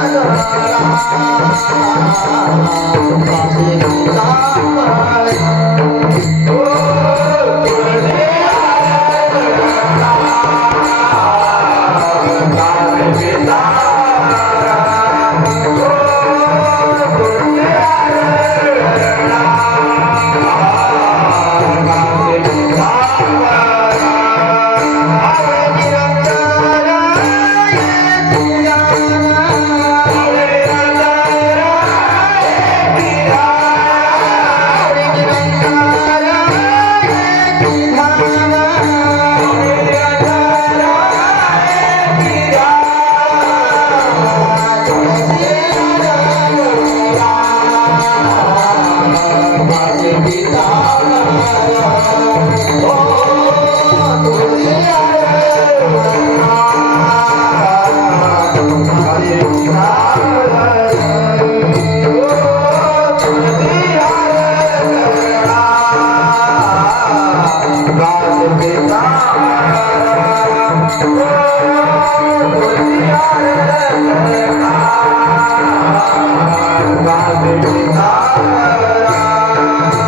Oh Thank you.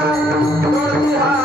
Terima kasih.